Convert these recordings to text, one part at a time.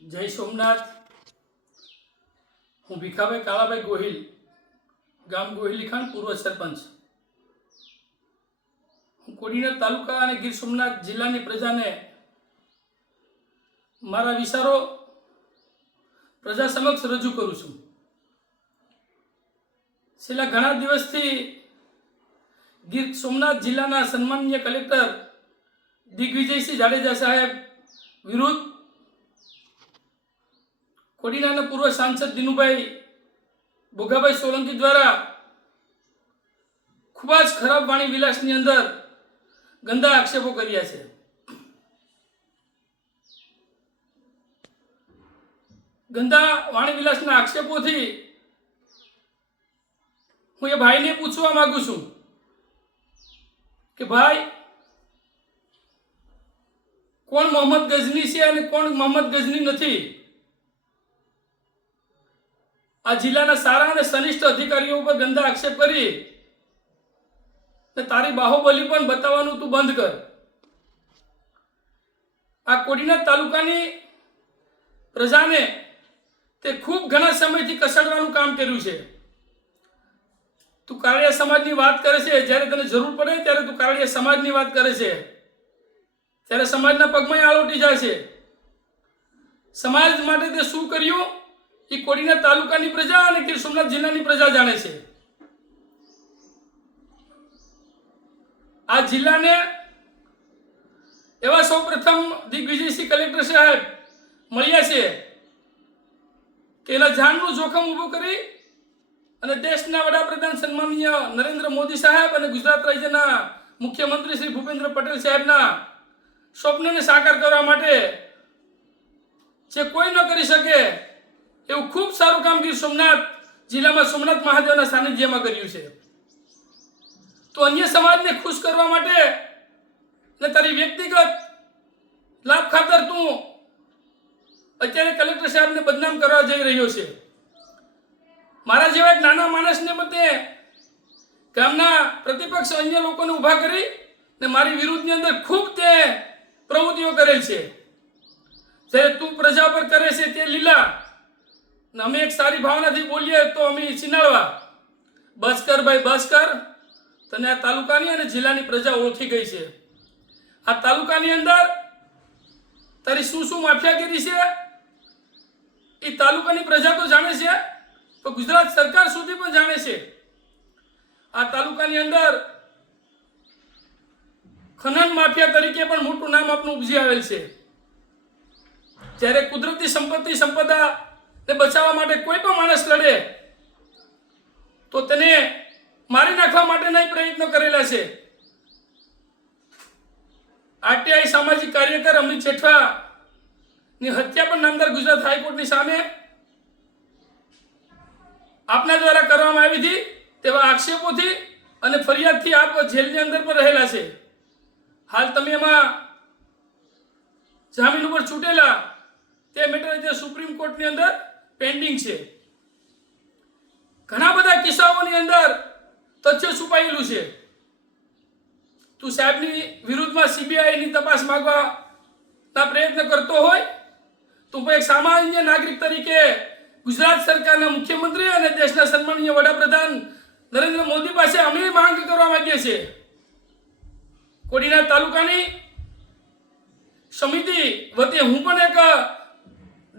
જય સોમનાથ. હું ભીખાભાઈ કાળાભાઈ ગોહિલ, ગામ ગોહિલી ખાન પૂર્વ સરપંચ. હું કોડીનાર તાલુકા અને ગીર સોમનાથ જિલ્લાની પ્રજાને મારા વિચારો પ્રજા સમક્ષ રજૂ કરું છું. છેલ્લા ઘણા દિવસથી ગીર સોમનાથ જિલ્લાના સન્માનીય કલેક્ટર દિગ્વિજયસિંહ જાડેજા સાહેબ વિરુદ્ધ કોડીનાના પૂર્વ સાંસદ દિનુભાઈ ભોગાભાઈ સોલંકી દ્વારા ખૂબ જ ખરાબ વાણી વિલાસની અંદર ગંદા આક્ષેપો કર્યા છે. ગંદા વાણી વિલાસના આક્ષેપોથી હું એ ભાઈને પૂછવા માંગુ છું કે ભાઈ, કોણ મોહમ્મદ ગઝની છે અને કોણ મોહમ્મદ ગઝની નથી? આ જિલ્લાના સારા અને સનિષ્ઠ અધિકારીઓ ઉપર ગંદા આક્ષેપ કરી. ને તારી બાહુબલી પણ બતાવવાનું તું બંધ કર. આ કોડીનાથ તાલુકાની પ્રજાને તે ખૂબ ઘણા સમયથી કસડવાનું કામ કર્યું છે. તું કારડિયા સમાજની વાત કરે છે, જ્યારે તને જરૂર પડે ત્યારે તું કારડિયા સમાજની વાત કરે છે. ત્યારે સમાજના પગમાં આળોટી જાય છે. સમાજ માટે તે શું કર્યું? એ કોડીના તાલુકાની પ્રજા અને ગીર સોમનાથ જિલ્લાની પ્રજા જાણે છે. આ જિલ્લાને એવા સૌ દિગ્વિજયસિંહ કલેક્ટર સાહેબ મળ્યા છે કે એના જાનનું જોખમ ઊભું કરી અને દેશના વડાપ્રધાન સન્માનીય નરેન્દ્ર મોદી સાહેબ અને ગુજરાત રાજ્યના મુખ્યમંત્રી શ્રી ભૂપેન્દ્ર પટેલ સાહેબના સ્વપ્નને સાકાર કરવા માટે જે કોઈ ન કરી શકે એવું ખૂબ સારું કામગીરી સોમનાથ, જિલ્લામાં સોમનાથ મહાદેવના સાનિધ્યમાં કર્યું છે. તો અન્ય સમાજને ખુશ કરવા માટે ને તારી વ્યક્તિગત લાભ ખાતર તું અત્યારે કલેક્ટર સાહેબને બદનામ કરવા જઈ રહ્યો છે. મારા જેવા એક નાના માણસને બધે ગામના પ્રતિપક્ષ અન્ય લોકોને ઊભા કરી ને મારી વિરુદ્ધની અંદર ખૂબ તે પ્રવૃત્તિઓ કરેલ છે. જ્યારે તું પ્રજા પર કરે છે તે લીલા અમે એક સારી ભાવનાથી બોલીએ તો અમે ચીનાળવા બસ્કર ભાઈ બસ્કર, તને આ તાલુકાની અને જિલ્લાની પ્રજા ઓળખી ગઈ છે. આ તાલુકાની અંદર તારી શું શું માફિયાગીરી છે? એ તાલુકાની પ્રજા તો જાણે છે, તો ગુજરાત સરકાર સુધી પણ જાણે છે. આ તાલુકાની અંદર ખનન માફિયા તરીકે પણ મોટું નામ આપનું ઉપજી આવેલ છે. જ્યારે કુદરતી સંપત્તિ સંપદા ને બચાવવા માટે કોઈ પણ માણસ લડે, તો તેને મારી નાખવા માટેના પ્રયત્નો કરેલા છે. આરટીઆઈ સામાજિક કાર્યકર અમિત જેઠવા ની હત્યા પણ નામદાર ગુજરાત હાઈકોર્ટની સામે આપના દ્વારા કરવામાં આવી હતી તેવા આક્ષેપોથી અને ફરિયાદથી આપ જેલની અંદર પણ રહેલા છે. હાલ તમે એમાં જામીન ઉપર છૂટેલા તે મેટર જે સુપ્રીમ કોર્ટની અંદર પેન્ડિંગ છે. ઘણા બધા કિસ્સાઓની અંદર તથ્ય છુપાયેલું છે. તું સાહેબની વિરુદ્ધમાં સીબીઆઈની તપાસ માંગવાના પ્રયત્ન કરતો હોય, તું એક સામાન્ય નાગરિક તરીકે ગુજરાત સરકારના મુખ્યમંત્રી અને દેશના સન્માનીય વડાપ્રધાન નરેન્દ્ર મોદી પાસે અમે માંગ કરવા માંગીએ છીએ. કોડીના તાલુકાની સમિતિ વતી હું પણ એક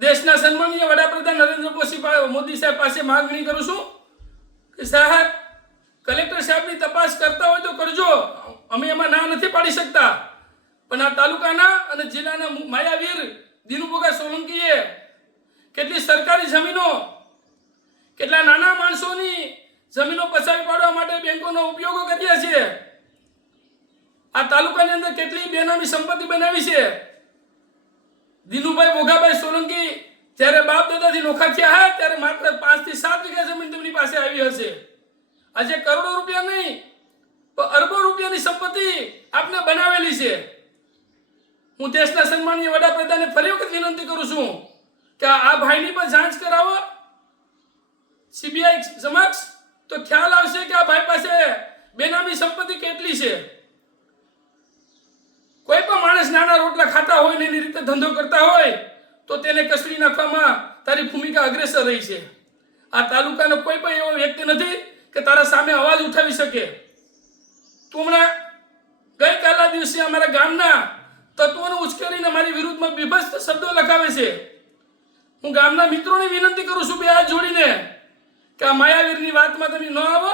દેશના સન્માનીય વડાપ્રધાન નરેન્દ્ર મોદી સાહેબ પાસે માગણી કરું છું કે સાહેબ, કલેક્ટર સાહેબની તપાસ કરતા હોય તો કરજો. અમે એમાં ના નથી પાડી શકતા. પણ આ તાલુકાના અને જિલ્લાના માયાવીર, દિનુભોગા સોલંકીએ કેટલી સરકારી જમીનો, કેટલા નાના માણસોની જમીનો પચાવી પાડવા માટે બેંકોનો ઉપયોગો કર્યા છે. આ તાલુકાની અંદર કેટલી બેનામી સંપત્તિ બનાવી છે. દિનુભાઈ મોઘાભાઈ સોલંકી જ્યારે બાપ દાદાથી નોખા થયા હતા ત્યારે માત્ર પાંચથી સાત વીઘા જમીન તેમની પાસે આવી હશે. આજે કરોડો રૂપિયા નહીં, પણ અરબો રૂપિયાની સંપત્તિ આપને બનાવેલી છે. હું દેશના સન્માનીય વડાપ્રધાને ફરી વખત વિનંતી કરું છું કે આ ભાઈની પણ જાંચ કરાવો. સીબીઆઈ સમક્ષ તો ખ્યાલ આવશે કે આ ભાઈ પાસે બેનામી સંપત્તિ કેટલી છે. નાના રોટલા ખાતા હોય ને એની રીતે ધંધો કરતા હોય, તો તેને કસડી નાખવામાં તારી ભૂમિકા અગ્રેસર રહી છે. આ તાલુકાનો કોઈ પણ એવો વ્યક્તિ નથી કે તારા સામે અવાજ ઉઠાવી શકે. તું હમણાં ગઈકાલના દિવસે અમારા ગામના તત્વોને ઉશ્કેરીને મારી વિરુદ્ધમાં બીભત્સ શબ્દો લખાવે છે. હું ગામના મિત્રોને વિનંતી કરું છું બે હાથ જોડીને કે આ માયાવીરની વાતમાં તમે ન આવો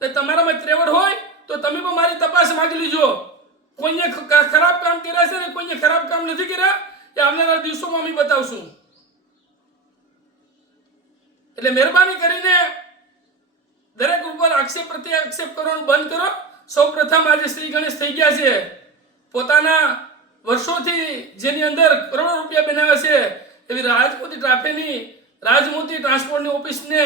ને તમારામાં ત્રેવડ હોય તો તમે પણ મારી તપાસ માગી લીજો. કોઈને ખરાબ કામ કર્યા છે ને કોઈને ખરાબ કામ નથી કર્યા, એ આવનારા દિવસોમાં અમે બતાવશું. એટલે મહેરબાની કરીને દરેક ઉપર આક્ષેપ પ્રત્યે આક્ષેપ કરવાનું બંધ કરો. સૌ પ્રથમ આજે શ્રી ગણેશ થઈ ગયા છે. પોતાના વર્ષોથી જેની અંદર કરોડો રૂપિયા બનાવ્યા છે, એવી રાજમોતી ટ્રાફેની રાજમોતી ટ્રાન્સપોર્ટની ઓફિસને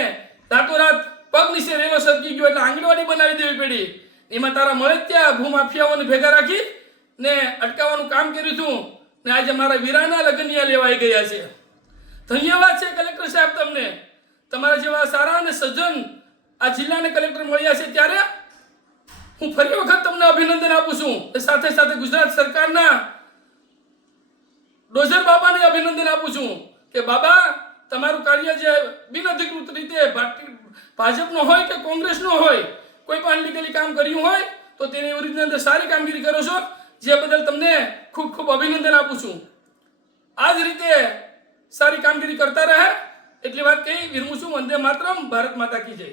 રાતોરાત પગ નીચે રેલો સરકી ગયો, એટલે આંગણવાડી બનાવી દેવી પડી. એમાં તારા મળે ત્યાં ભૂમાફિયાઓને ભેગા રાખી ને અટકાવવાનું કામ કર્યું છું ને આજે મારા વીરાના લગ્નિયા લેવાઈ ગયા છે. ધન્યવાદ છે કલેક્ટર સાહેબ તમને. તમારા જેવા સારા અને સજ્જન આ જિલ્લાને કલેક્ટર મળ્યા છે ત્યારે હું ફરી વખત તમને અભિનંદન આપું છું. એ સાથે સાથે ગુજરાત સરકારના ડોઝર બાબાને અભિનંદન આપું છું કે બાબા, તમારું કાર્ય જે બિનઅધિકૃત રીતે ભાજપનો હોય કે કોંગ્રેસનો હોય કોઈ પણ અનલીગલી કામ કર્યું હોય, તો તેની વિરુદ્ધની અંદર સારી કામગીરી કરો છો, જે બદલ તમને ખૂબ ખૂબ અભિનંદન આપું છું. આ જ રીતે સારી કામગીરી કરતા રહે, એટલી વાત કહી, વિરમું છું, વંદે માતરમ, ભારત માતા કી જય.